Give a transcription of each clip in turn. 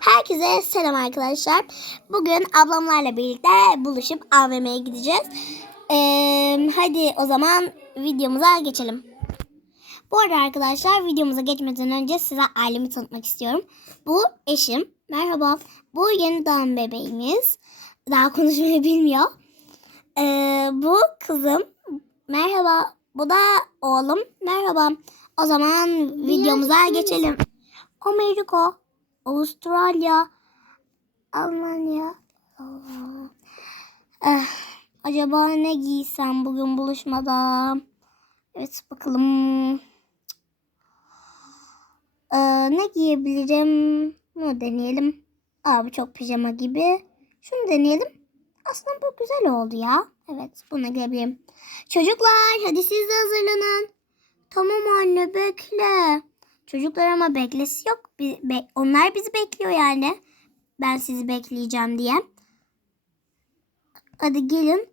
Herkese selam arkadaşlar. Bugün ablamlarla birlikte buluşup AVM'ye gideceğiz. Ee, hadi o zaman videomuza geçelim. Bu arada arkadaşlar videomuza geçmeden önce size ailemi tanıtmak istiyorum. Bu eşim. Merhaba. Bu yeni doğan bebeğimiz. Daha konuşmayı bilmiyor. Ee, bu kızım. Merhaba. Bu da oğlum. Merhaba. O zaman videomuza geçelim. Amerika, Avustralya, Almanya. Eh, acaba ne giysem bugün buluşmada? Evet bakalım. Ee, ne giyebilirim? Bunu deneyelim. Aa bu çok pijama gibi. Şunu deneyelim. Aslında bu güzel oldu ya. Evet bunu giyebilirim. Çocuklar hadi siz de hazırlanın. Tamam anne bekle. Çocuklar ama beklesi yok. Be- onlar bizi bekliyor yani. Ben sizi bekleyeceğim diye. Hadi gelin.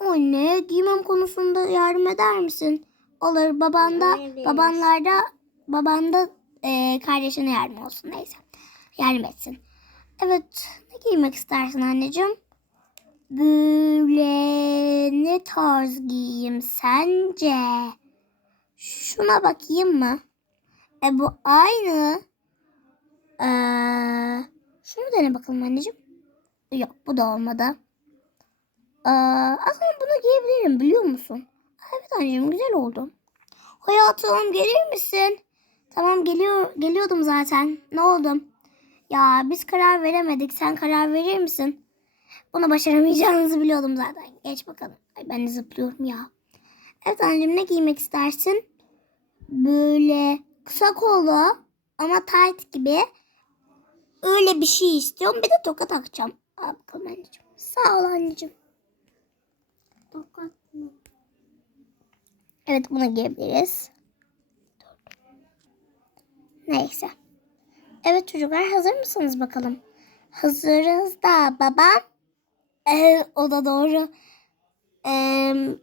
Anne giymem konusunda yardım eder misin? Olur babanda babanlarda babanda e, kardeşine yardım olsun neyse. Yardım etsin. Evet ne giymek istersin anneciğim? Böyle ne tarz giyeyim sence? Şuna bakayım mı? E bu aynı. Ee, şunu dene bakalım anneciğim. Yok bu da olmadı. Ee, aslında bunu giyebilirim biliyor musun? Evet anneciğim güzel oldu. Hayatım gelir misin? Tamam geliyor geliyordum zaten. Ne oldu? Ya biz karar veremedik. Sen karar verir misin? Bunu başaramayacağınızı biliyordum zaten. Geç bakalım. Ay ben de zıplıyorum ya. Evet anneciğim ne giymek istersin? Böyle kısa kollu ama tight gibi öyle bir şey istiyorum. Bir de toka takacağım. Al anneciğim. Sağ ol anneciğim. Tokat mı? Evet bunu giyebiliriz. Neyse. Evet çocuklar hazır mısınız bakalım? Hazırız da babam. Ee, o da doğru. Ee,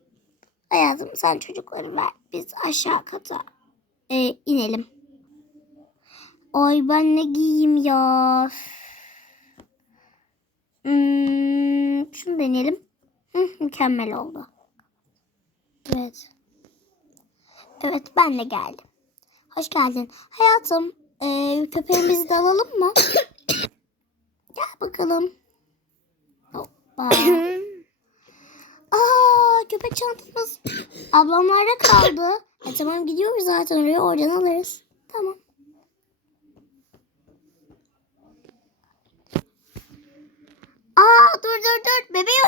hayatım sen çocukları ver. Biz aşağı kata e, inelim. Ay ben ne giyeyim ya. Hmm, şunu deneyelim. Hı, mükemmel oldu. Evet. Evet ben de geldim. Hoş geldin. Hayatım e, köpeğimizi de alalım mı? Gel bakalım. Hoppa. Aa köpek çantamız ablamlarda kaldı. E, tamam gidiyoruz zaten oraya oradan alırız. Tamam. Aa dur dur dur. Bebeği